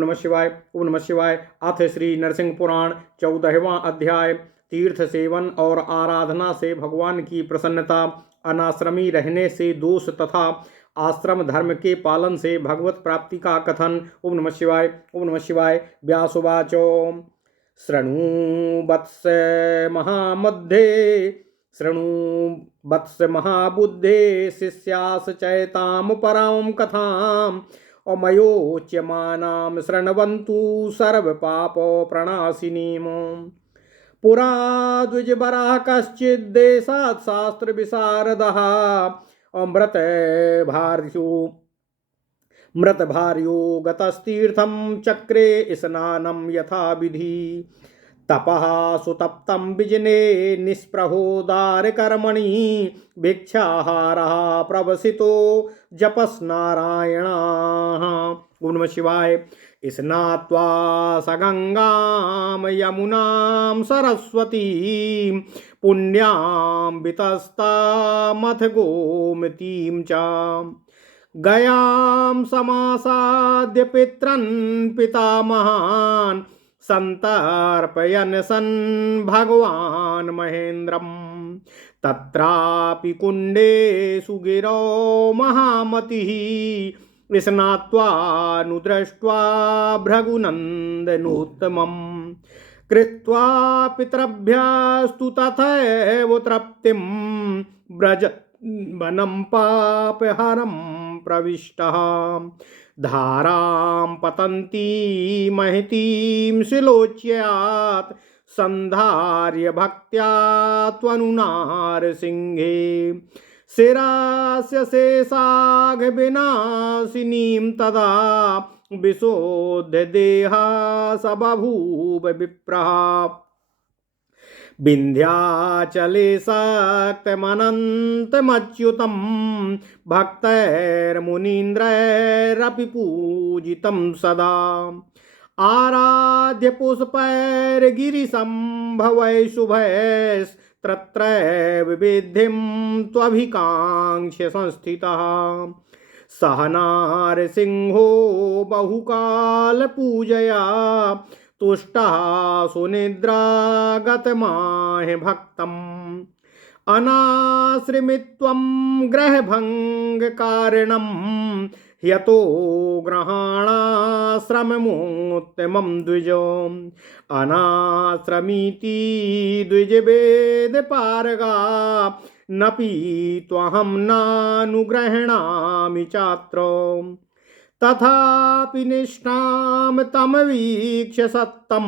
नमः शिवाय। ओम नमः शिवाय। अथ श्री नरसिंह पुराण 14वां अध्याय। तीर्थ सेवन और आराधना से भगवान की प्रसन्नता, अनाश्रमी रहने से दोष तथा आश्रम धर्म के पालन से भगवत प्राप्ति का कथन। ओम नमः शिवाय। ओम नमः शिवाय। व्यासुवाचो शृणु वत्स महामध्ये, शृणु वत्स महाबुद्धे, शिष्यास चैताम परम कथाम अमयोच्यमानां शृण्वन्तु सर्वपापो प्रणाशिनीम्। पुरा द्विजबरः कश्चिद्देशात् शास्त्रविशारदः मृतभार्यो गतस्तीर्थं चक्रे स्नानं यथाविधि। तपः सुतप्तं विजने निःस्पृहोदारकर्मणि, भिक्षाहारः प्रवसितो जपस्नारायणाः। ओम नमः शिवाय। स्नात्वा स गंगां यमुनां सरस्वतीं, पुण्यां वितस्तामथ गोमतीं च। गयां समासाद्य पितरन् पितामहान्, संतर्पयन् सन् भगवान् महेन्द्रम्। तत्रापि कुण्डे सुगिरौ महामतिः, स्नात्वानुदृष्ट्वा भृगुनन्दनोत्तमम्। कृत्वा पितृभ्यस्तु तथैव तृप्तिं, व्रज वनं पापहरं प्रविष्टः। धारां पतन्ती महतीं शिलोच्यात्, संधार्य भक्त्या त्वनुनारसिंहे। शिरास्य शेषाघ विनाशिनीं तदा, विशोध्य देहा स बभूव विप्रः। विन्ध्याचले शक्तमनन्तमच्युतं, भक्तैर्मुनीन्द्रैरपि पूजितं सदा। आराध्य पुष्पैर्गिरिशम्भवैः शुभैस्तत्रैव विद्धिं त्वभिकाङ्क्ष्य संस्थितः। सह नारसिंहो बहुकालपूजया, तुष्टः सुनिद्रागतमाह भक्तम्। अनाश्रिमित्वं ग्रहभङ्गकारणं, ह्यतो ग्रहाणाश्रममुत्तमं द्विजो। अनाश्रमीति द्विजवेदपारगा, नपि त्वहं नानुगृह्णामि चात्र। तथापि निष्ठां तमवीक्ष्य सत्तं,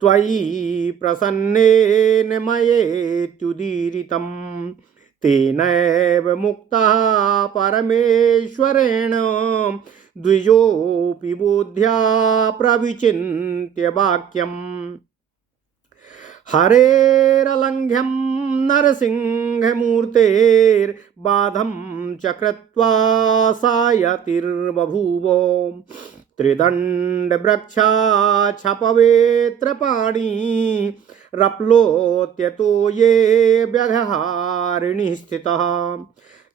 त्वयि प्रसन्नेन मयेत्युदीरितं। तेनैव मुक्तः परमेश्वरेण, द्विजोऽपि बुद्ध्या प्रविचिन्त्य वाक्यम्। हरेरलङ्घ्यं नरसिंहमूर्तेर्बाधं च कृत्वा सायतिर्बभूव। त्रिदण्डवृक्षाच्छपवेत्रपाणि, रप्लोत्यतो ये व्यघहारिणि स्थितः।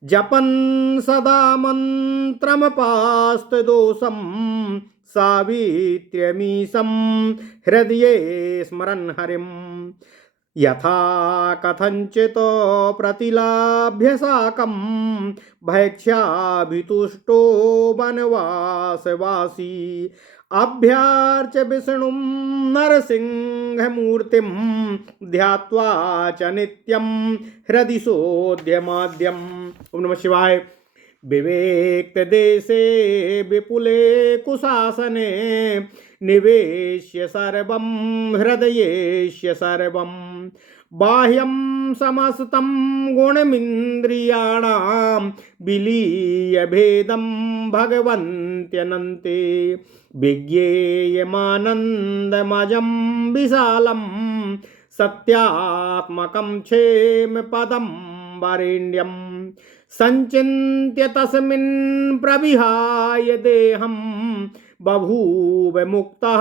जपन् सदा मन्त्रमपास्तदोषं, सावित्र्यमीशं हृदये स्मरन् हरिम्। यथा कथञ्चित् प्रतिलाभ्य साकं, भैक्ष्याभितुष्टो वनवासवासी। अभ्यार्च्य विष्णुं नरसिंहमूर्तिं, ध्यात्वा च नित्यं हृदि सोऽध्यमाद्यम्। ओम नमः शिवाय। विवेक्तदेशे विपुले कुशासने, निवेश्य सर्वं हृदयेश्य सर्वं। बाह्यं समस्तं गुणमिन्द्रियाणां, विलीय भेदं भगवन्त्यनन्ते। विज्ञेयमानन्दमजं विशालं, सत्यात्मकं क्षेम पदं वरेण्यं। संचिन्त्य तस्मिन् प्रविहाय देहं, बभूव मुक्तः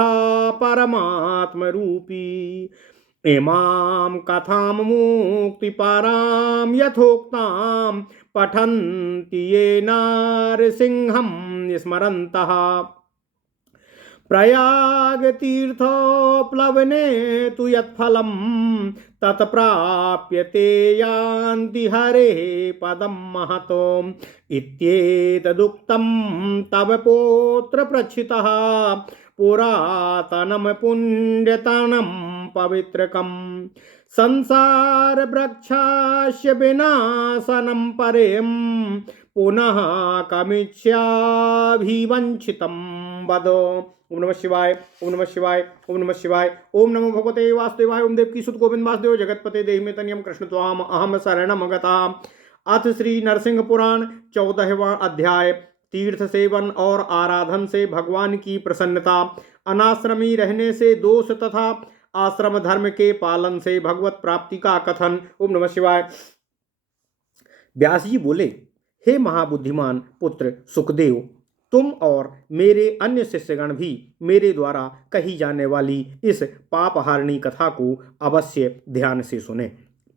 परमात्मरूपी। इमां कथां मुक्तिपरां यथोक्तां, पठन्ति ये नारसिंहं स्मरन्तः। प्रयाग तीर्थोप्लवने तु यत्फलं तत्प्राप्यते यान्ति हरेः पदं महतो इत्येतदुक्तं तव पौत्र प्रच्छितः पुरातनं पुण्यतनं पवित्रकम् संसार वृक्षास्य विनाशनं परेम पुनः कमिष्याभिवंचितं वद। ओम नमः शिवाय, ओम नमः शिवाय, ओम नमः शिवाय। ओम नमो भगवते वासुदेवाय। ओम देवकी सुत गोविंद वासुदेव जगतपते देहि में तनियम कृष्ण त्वाम अहम शरणम गताम। अथ श्री नरसिंह पुराण 14वां अध्याय। तीर्थ सेवन और आराधन से भगवान की प्रसन्नता, अनाश्रमी रहने से दोष तथा आश्रम धर्म के पालन से भगवत प्राप्ति का कथन। ओम नमः शिवाय। व्यास जी बोले, हे महाबुद्धिमान पुत्र सुखदेव, तुम और मेरे अन्य शिष्यगण भी मेरे द्वारा कही जाने वाली इस पापहारिणी कथा को अवश्य ध्यान से सुने।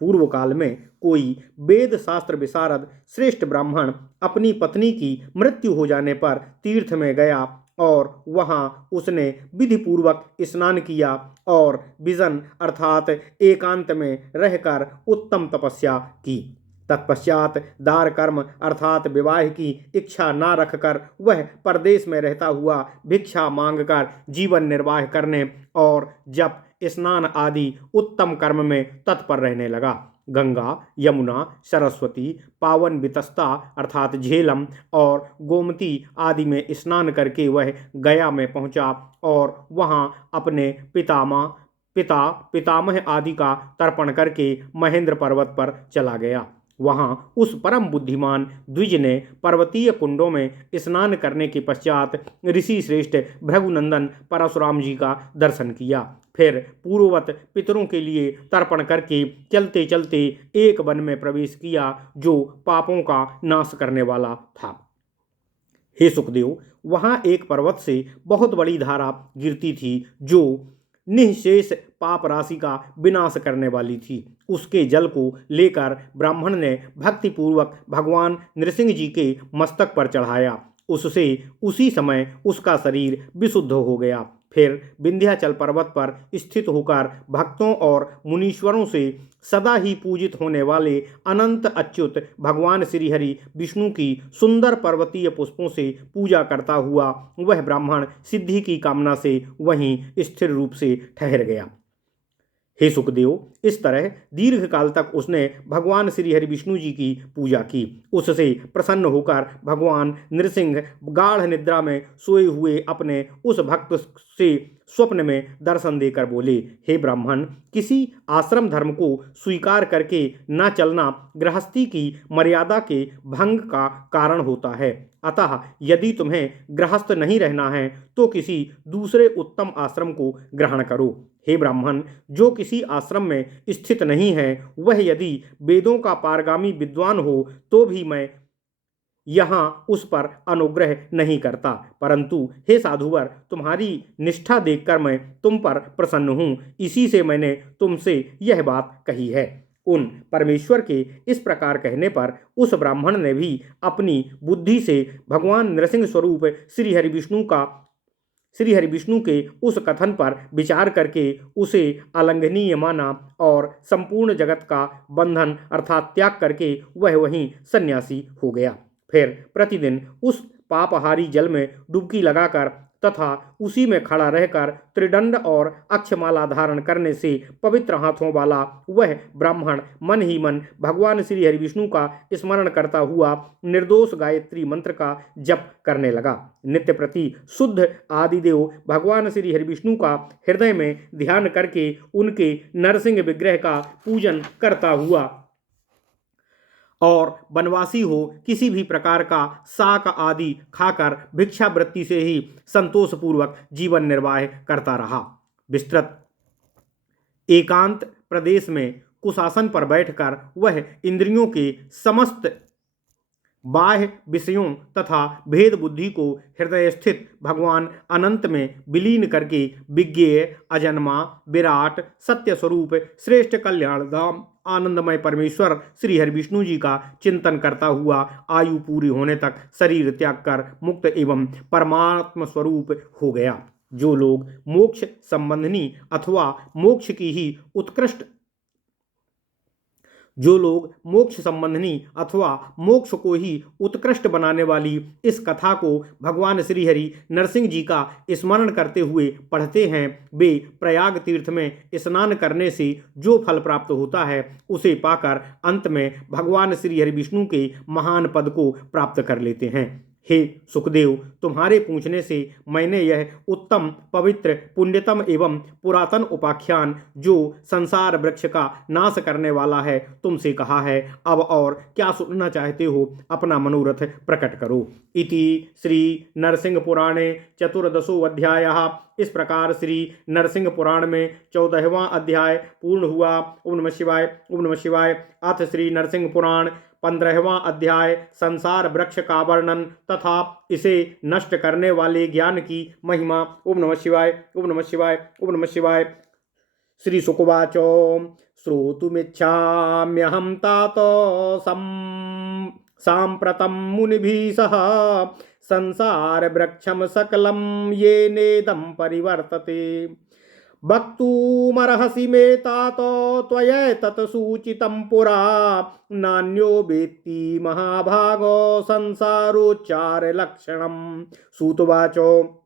पूर्व काल में कोई वेद शास्त्र विशारद श्रेष्ठ ब्राह्मण अपनी पत्नी की मृत्यु हो जाने पर तीर्थ में गया और वहां उसने विधि पूर्वक स्नान किया और विजन अर्थात एकांत में रहकर उत्तम तपस्या की। तत्पश्चात दार कर्म अर्थात विवाह की इच्छा न रखकर वह परदेश में रहता हुआ भिक्षा मांगकर जीवन निर्वाह करने और जप स्नान आदि उत्तम कर्म में तत्पर रहने लगा। गंगा, यमुना, सरस्वती, पावन वितस्ता अर्थात झेलम और गोमती आदि में स्नान करके वह गया में पहुंचा और वहां अपने पितामह आदि का तर्पण करके महेंद्र पर्वत पर चला गया। वहां उस परम बुद्धिमान द्विज ने पर्वतीय कुंडों में स्नान करने के पश्चात ऋषि श्रेष्ठ भृगुनंदन परशुराम जी का दर्शन किया। फिर पूर्ववत पितरों के लिए तर्पण करके चलते चलते एक वन में प्रवेश किया जो पापों का नाश करने वाला था। हे सुखदेव, वहां एक पर्वत से बहुत बड़ी धारा गिरती थी जो निःशेष पाप राशि का विनाश करने वाली थी। उसके जल को लेकर ब्राह्मण ने भक्तिपूर्वक भगवान नृसिंह जी के मस्तक पर चढ़ाया। उससे उसी समय उसका शरीर विशुद्ध हो गया। फिर विंध्याचल पर्वत पर स्थित होकर भक्तों और मुनीश्वरों से सदा ही पूजित होने वाले अनंत अच्युत भगवान श्रीहरि विष्णु की सुंदर पर्वतीय पुष्पों से पूजा करता हुआ वह ब्राह्मण सिद्धि की कामना से वहीं स्थिर रूप से ठहर गया। हे सुखदेव, इस तरह दीर्घ काल तक उसने भगवान श्री हरि विष्णु जी की पूजा की। उससे प्रसन्न होकर भगवान नृसिंह गाढ़ निद्रा में सोए हुए अपने उस भक्त से स्वप्न में दर्शन देकर बोले, हे ब्राह्मण, किसी आश्रम धर्म को स्वीकार करके न चलना गृहस्थी की मर्यादा के भंग का कारण होता है। अतः यदि तुम्हें गृहस्थ नहीं रहना है तो किसी दूसरे उत्तम आश्रम को ग्रहण करो। हे ब्राह्मण, जो किसी आश्रम में स्थित नहीं है वह यदि वेदों का पारगामी विद्वान हो तो भी मैं यहाँ उस पर अनुग्रह नहीं करता। परंतु हे साधुवर, तुम्हारी निष्ठा देखकर मैं तुम पर प्रसन्न हूँ, इसी से मैंने तुमसे यह बात कही है। उन परमेश्वर के इस प्रकार कहने पर उस ब्राह्मण ने भी अपनी बुद्धि से भगवान नृसिंह स्वरूप श्री हरि विष्णु के उस कथन पर विचार करके उसे अलंघनीय माना और संपूर्ण जगत का बंधन अर्थात त्याग करके वह वहीं सन्यासी हो गया। फिर प्रतिदिन उस पापहारी जल में डुबकी लगाकर तथा उसी में खड़ा रहकर त्रिदंड और अक्षमाला धारण करने से पवित्र हाथों वाला वह ब्राह्मण मन ही मन भगवान श्री हरि विष्णु का स्मरण करता हुआ निर्दोष गायत्री मंत्र का जप करने लगा। नित्य प्रति शुद्ध आदिदेव भगवान श्री हरि विष्णु का हृदय में ध्यान करके उनके नरसिंह विग्रह का पूजन करता हुआ और वनवासी हो किसी भी प्रकार का शाक आदि खाकर भिक्षावृत्ति से ही संतोषपूर्वक जीवन निर्वाह करता रहा। विस्तृत एकांत प्रदेश में कुशासन पर बैठकर वह इंद्रियों के समस्त बाह्य विषयों तथा भेद बुद्धि को हृदय स्थित भगवान अनंत में विलीन करके विज्ञेय, अजन्मा, विराट, सत्य स्वरूप, श्रेष्ठ कल्याणधाम आनंदमय परमेश्वर श्री हरि विष्णु जी का चिंतन करता हुआ आयु पूरी होने तक शरीर त्याग कर मुक्त एवं परमात्म स्वरूप हो गया। जो लोग मोक्ष संबंधी अथवा मोक्ष की ही उत्कृष्ट जो लोग मोक्ष संबंधी अथवा मोक्ष को ही उत्कृष्ट बनाने वाली इस कथा को भगवान श्री हरि नरसिंह जी का स्मरण करते हुए पढ़ते हैं, वे प्रयाग तीर्थ में स्नान करने से जो फल प्राप्त होता है उसे पाकर अंत में भगवान श्री हरि विष्णु के महान पद को प्राप्त कर लेते हैं। हे सुखदेव, तुम्हारे पूछने से मैंने यह उत्तम, पवित्र, पुण्यतम एवं पुरातन उपाख्यान जो संसार वृक्ष का नाश करने वाला है तुमसे कहा है। अब और क्या सुनना चाहते हो, अपना मनोरथ प्रकट करो। इति श्री नरसिंह पुराणे चतुर्दशो अध्यायः। इस प्रकार श्री नरसिंह पुराण में 14वां अध्याय पूर्ण हुआ। ओम नमः शिवाय, ओम नमः शिवाय। अथ श्री नरसिंह पुराण 15वां अध्याय संसार वृक्ष का वर्णन तथा इसे नष्ट करने वाले ज्ञान की महिमा। ओम नमः शिवाय, ओम नमः शिवाय, ओम नमः शिवाय। श्री शुकवाच श्रोतुमिच्छाम्यहं तातो साम्प्रतं मुनिभिः सह संसार वृक्षम सकलं येनेदं परिवर्तते। वक्तुमर्हसि मे तातो त्वयैतत् सूचितं पुरा नान्यो वेत्ति महाभागो संसारोच्चारलक्षणम्। सूतवाचो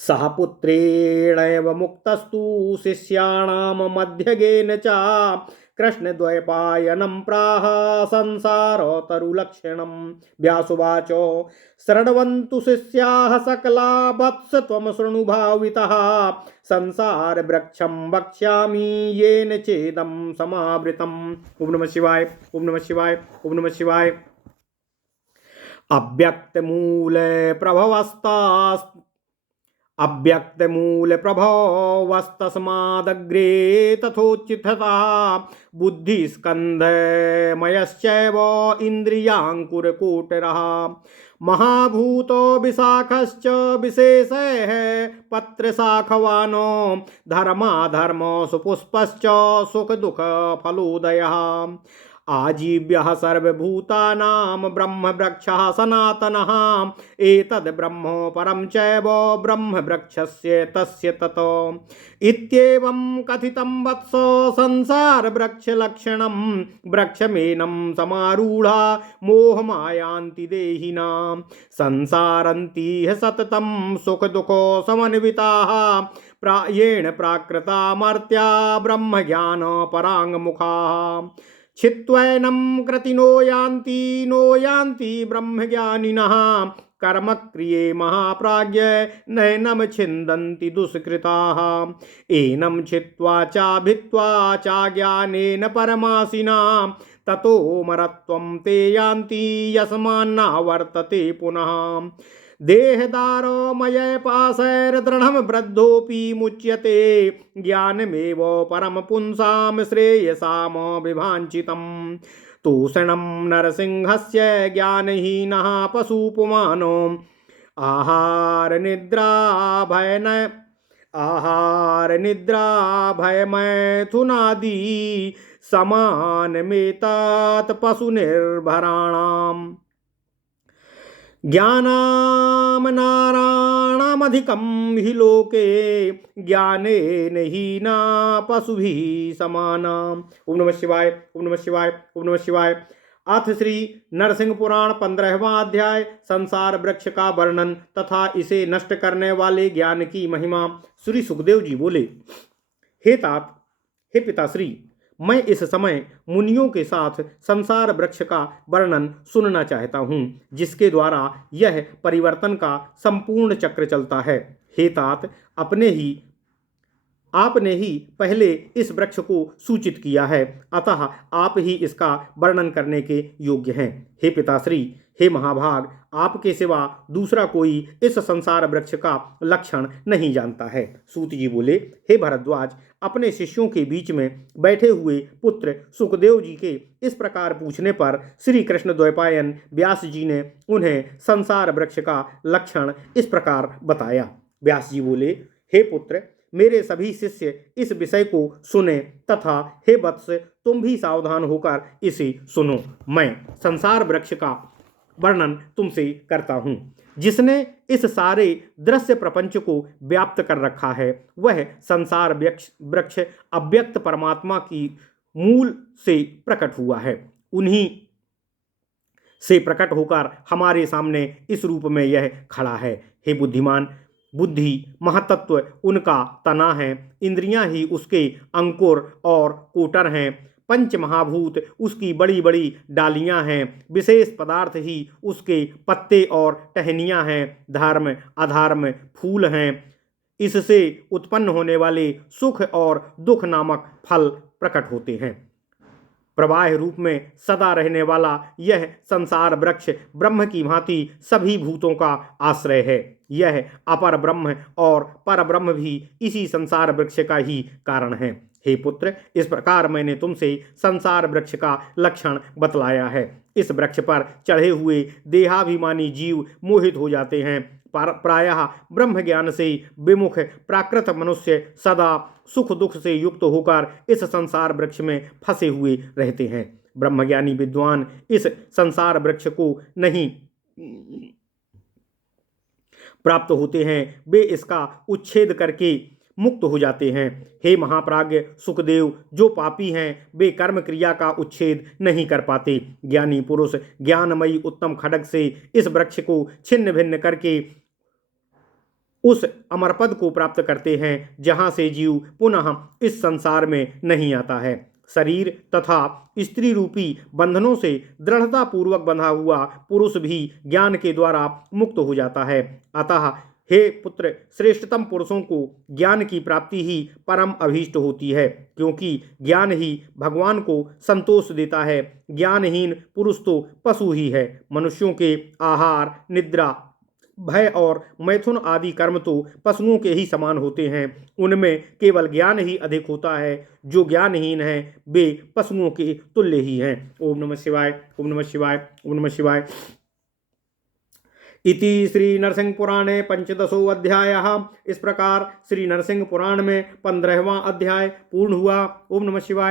सह पुत्रेणैव मुक्तस्तु शिष्याणां मध्यगेन च कृष्णद्वैपायनं प्राह संसारोत्तरलक्षणम्। व्यासुवाचो शृण्वन्तु शिष्याः सकला वत्स त्वं शृणु भावितः संसार वृक्षं वक्ष्यामि येन चेदं समावृतम्। ओम नमः शिवाय, ओम नमः शिवाय, ओम नमः शिवाय। अव्यक्तमूल प्रभवस्तस्मादग्रे तथोचितता बुद्धिस्कन्धमयश्चैव इन्द्रियाङ्कुरकोटरः महाभूतो विशाखश्च विशेषैः पत्रशाखवानो धर्माधर्मो सुपुष्पश्च सुखदुःखफलोदयः आजीव्यः सर्वभूतानां ब्रह्मवृक्षः सनातनः एतद् ब्रह्मो परं चैव ब्रह्मवृक्षस्य तस्य ततो इत्येवं कथितं वत्स संसारवृक्षलक्षणं वृक्षमेनं समारूढा मोहमायान्ति देहिनां संसारन्ति सततं सुखदुःखो समन्विताः प्रायेण प्राकृतामर्त्या ब्रह्मज्ञानपराङ्मुखाः छित्त्वैनं कृतिनो यान्ति ब्रह्मज्ञानिनः कर्मक्रिये महाप्राज्ञ नैनं छिन्दन्ति दुष्कृताः एनं छित्त्वा भित्त्वा ज्ञानेन परमासिना ततो मरत्वं ते यान्ति यस्मान्ना वर्तते पुनः देहदारो मय पाशैर्दृढं बद्धोऽपि मुच्यते ज्ञानमेव परम पुंसां श्रेयसाम विभाञ्चितम् तूषणं नरसिंहस्य ज्ञानहीनः पशुपुमानो आहार निद्रा भयमैथुनादि समानमेतात् पशुनिर्भराणाम् ज्ञानामनाराणामधिकं हि लोके ज्ञानेन हीना पशुभिः समाना। ओम नमः शिवाय, ओम नमः शिवाय, ओम नमः शिवाय। अथ श्री नरसिंह पुराण 15वां अध्याय संसार वृक्ष का वर्णन तथा इसे नष्ट करने वाले ज्ञान की महिमा। श्री सुखदेव जी बोले, हे तात, हे पिताश्री, मैं इस समय मुनियों के साथ संसार वृक्ष का वर्णन सुनना चाहता हूँ जिसके द्वारा यह परिवर्तन का संपूर्ण चक्र चलता है। हे तात, आपने ही पहले इस वृक्ष को सूचित किया है, अतः आप ही इसका वर्णन करने के योग्य हैं। हे पिताश्री, हे महाभाग, आपके सिवा दूसरा कोई इस संसार वृक्ष का लक्षण नहीं जानता है। सूत जी बोले, हे भरद्वाज, अपने शिष्यों के बीच में बैठे हुए पुत्र सुखदेव जी के इस प्रकार पूछने पर श्री कृष्ण द्वैपायन व्यास जी ने उन्हें संसार वृक्ष का लक्षण इस प्रकार बताया। व्यास जी बोले, हे पुत्र, मेरे सभी शिष्य इस विषय को सुने तथा हे वत्स, तुम भी सावधान होकर इसे सुनो। मैं संसार वृक्ष का वर्णन तुमसे करता हूँ। जिसने इस सारे दृश्य प्रपंच को व्याप्त कर रखा है वह संसार वृक्ष अव्यक्त परमात्मा की मूल से प्रकट हुआ है। उन्हीं से प्रकट होकर हमारे सामने इस रूप में यह खड़ा है। हे बुद्धिमान, बुद्धि महातत्व उनका तना है, इंद्रियां ही उसके अंकुर और कोटर हैं, पंच महाभूत उसकी बड़ी बड़ी डालियां हैं, विशेष पदार्थ ही उसके पत्ते और टहनियां हैं, धर्म अधर्म फूल हैं, इससे उत्पन्न होने वाले सुख और दुख नामक फल प्रकट होते हैं। प्रवाह रूप में सदा रहने वाला यह संसार वृक्ष ब्रह्म की भांति सभी भूतों का आश्रय है। यह अपर ब्रह्म और पर ब्रह्म भी इसी संसार वृक्ष का ही कारण है। हे पुत्र, इस प्रकार मैंने तुमसे संसार वृक्ष का लक्षण बतलाया है। इस वृक्ष पर चढ़े हुए देहाभिमानी जीव मोहित हो जाते हैं। प्रायः ब्रह्म ज्ञान से विमुख प्राकृत मनुष्य सदा सुख दुख से युक्त होकर इस संसार वृक्ष में फंसे हुए रहते हैं। ब्रह्मज्ञानी विद्वान इस संसार वृक्ष को नहीं प्राप्त होते हैं, वे इसका उच्छेद करके मुक्त हो जाते हैं। हे महाप्राज्ञ सुखदेव, जो पापी हैं वे कर्म क्रिया का उच्छेद नहीं कर पाते। ज्ञानी पुरुष ज्ञानमयी उत्तम खड्ग से इस वृक्ष को छिन्न भिन्न करके उस अमरपद को प्राप्त करते हैं जहां से जीव पुनः इस संसार में नहीं आता है। शरीर तथा स्त्री रूपी बंधनों से दृढ़ता पूर्वक बंधा हुआ पुरुष भी ज्ञान के द्वारा मुक्त हो जाता है। अतः हे पुत्र, श्रेष्ठतम पुरुषों को ज्ञान की प्राप्ति ही परम अभीष्ट होती है, क्योंकि ज्ञान ही भगवान को संतोष देता है। ज्ञानहीन पुरुष तो पशु ही है। मनुष्यों के आहार निद्रा भय और मैथुन आदि कर्म तो पशुओं के ही समान होते हैं। उनमें केवल ज्ञान ही अधिक होता है। जो ज्ञानहीन है वे पशुओं के तुल्य ही हैं। ओम नमः शिवाय, ओम नमः शिवाय, ओम नमः शिवाय। इति श्री नरसिंह पुराणे पंचदशो अध्यायः। इस प्रकार श्री नरसिंह पुराण में 15वां अध्याय पूर्ण हुआ। ओम नमः शिवाय।